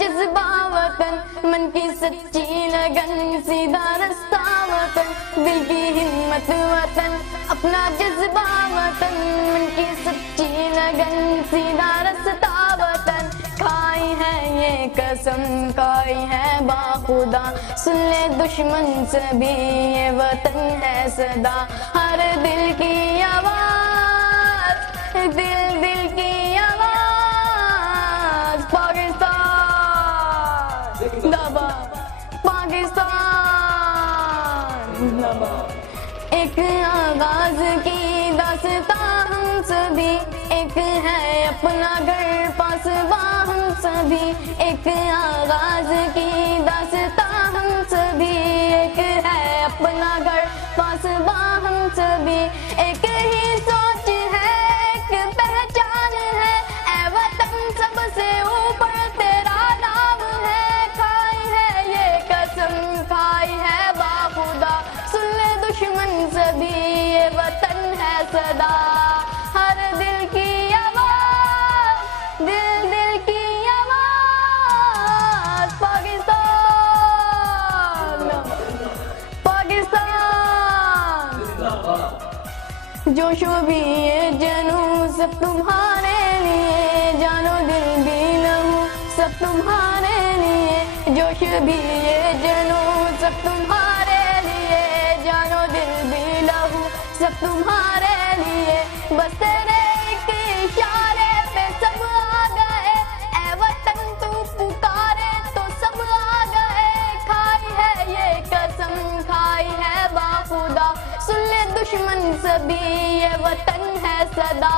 जज्बा वतन, मन की सच्ची लगन, सीधा रास्ता वतन, दिल की हिम्मत वतन, अपना जज्बा वतन, मन की सच्ची लगन, सीधा रास्ता वतन। खाई है ये कसम, खाई है बाखुदा, सुन ले दुश्मन से भी ये वतन है सदा। हर दिल की आवाज, दिल दिल की आवाज, पाकिस्तान जिंदाबाद, पाकिस्तान जिंदाबाद। एक आगाज की दास्तां हम सभी, एक है अपना घर पासबा हम सभी, एक आगाज की दास्तां हम सभी, एक है अपना घर पासबा हम सभी। एक ही सोच है, एक पहचान है, ऐ वतन सबसे ऊपर तेरा नाम है। खाई है ये कसम, खाई है बाखुदा, सुन ले दुश्मन सभी ये वतन है सदा। हर दिल की आवाज, दिल दिल की आवाज, पाकिस्तान पाकिस्तान। जोशो भी ये जनू सब तुम्हारे लिए, जानो दिल भी लहू सब तुम्हारे लिए। जोश भी ये जनू सब तुम्हारे लिए, जानो दिल भी लहू सब तुम्हारे लिए। बस तेरे एक इशारे पे सब आ गए, ऐ वतन तू पुकारे तो सब आ गए। खाई है ये कसम, खाई है बाखुदा, सुन ले दुश्मन सभी ये वतन है सदा।